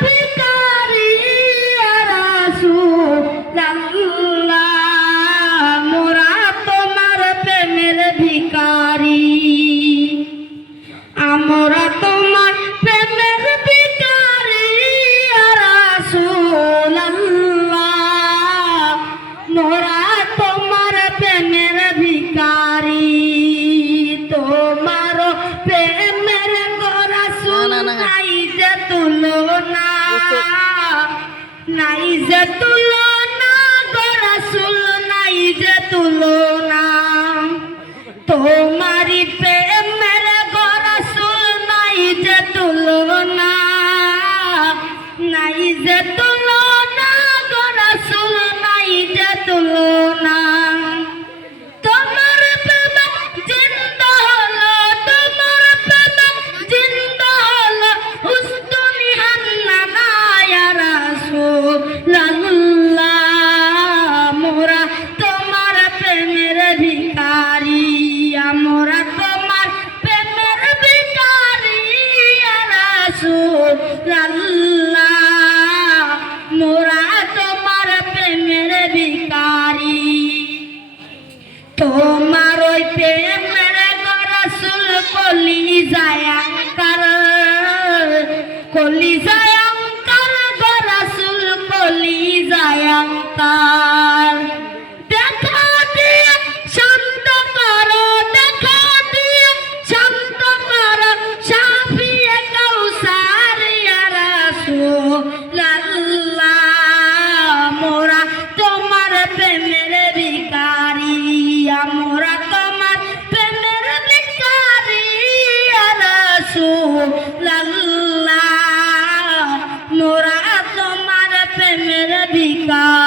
ভিখারি রাসূলুল্লাহ মোরা তোমার প্রেমের ভিখারি আমরা তোমার প্রেমের ভিখারি রাসূলুল্লাহ মোরা তোমার প্রেমের ভিখারি তোমার প্রেমের রাসূল নাই যে তুলনা নাই যে তুলনা গো রাসূল নাই যে তুলনা তোমারি প্রেমের রাসূল নাই যে তুলনা নাই যে তুলনা গো রাসূল নাই যে তুলনা তোমার প্রেম জিন্দা হলো তোমার প্রেম জিন্দা হলো উস্তুনি হান্নানা ইয়া রাসূলুল্লাহ মোরা তোমার প্রেমের ভিখারি আমরা তোমার প্রেমের ভিখারি ইয়া রাসূলুল্লাহ মোরা তোমার প্রেমের ভিখারি তোমার ওই প্রেমের রাসূল কলিজায় অঙ্কার কলিজায় অঙ্কার গো রাসূল কলিজায় অঙ্কার দেখা দিয়ে শান্ত করো দেখা দিয়ে শান্ত করো শাফিয়ে কাউসার ইয়া রাসূলুল্লাহ মোরা তোমার প্রেমের ভিখারি আমরা তোমার প্রেমের ভিখারি ইয়া রাসূলুল্লাহ মোরা তোমার প্রেমের ভিখারি